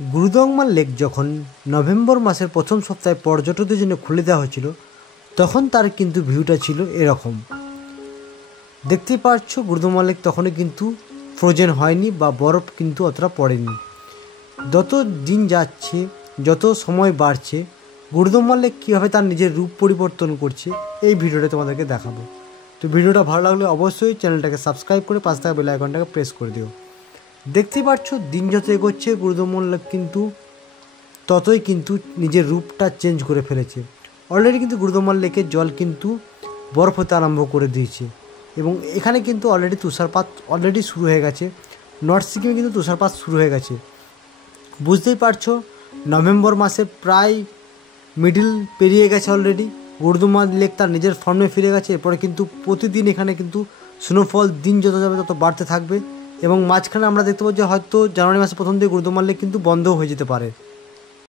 Gurudongmar lake যখন November মাসের প্রথম সপ্তাহে পর্যটকদের জন্য খুলে দেওয়া হয়েছিল, তখন তার কিন্তু ভিউটা ছিল এরকম। দেখতেই পাচ্ছ গুরুদংমার লেক তখনও কিন্তু ফ্রোজেন হয়নি বা বরফ কিন্তু অতটা পড়েনি। যত দিন যাচ্ছে, যত সময় বাড়ছে, গুরুদংমার লেক কীভাবে তার নিজের রূপ পরিবর্তন করছে এই ভিডিওটা তোমাদেরকে দেখাবো। তো ভিডিওটা ভালো লাগলে অবশ্যই চ্যানেলটাকে সাবস্ক্রাইব করে পাশে থাকা বেল আইকনটাকে প্রেস করে দিও। দেখতেই পাচ্ছ দিন যত এগোচ্ছে গুরুদংমার লেক কিন্তু ততই কিন্তু নিজের রূপটা চেঞ্জ করে ফেলেছে। অলরেডি কিন্তু গুরুদংমার লেকের জল কিন্তু বরফ হতে আরম্ভ করে দিয়েছে এবং এখানে কিন্তু অলরেডি তুষারপাত অলরেডি শুরু হয়ে গেছে। নর্থ সিকিমে কিন্তু তুষারপাত শুরু হয়ে গেছে। বুঝতেই পারছো নভেম্বর মাসে প্রায় মিডিল পেরিয়ে গেছে অলরেডি। গুরুদংমার লেক তার নিজের ফর্মে ফিরে গেছে। এরপরে কিন্তু প্রতিদিন এখানে কিন্তু স্নোফল দিন যত যাবে তত বাড়তে থাকবে এবং মাঝখানে আমরা দেখতে পাচ্ছি হয়তো জানুয়ারি মাসের প্রথম দিকে গুরুদংমার লেক কিন্তু বন্ধও হয়ে যেতে পারে।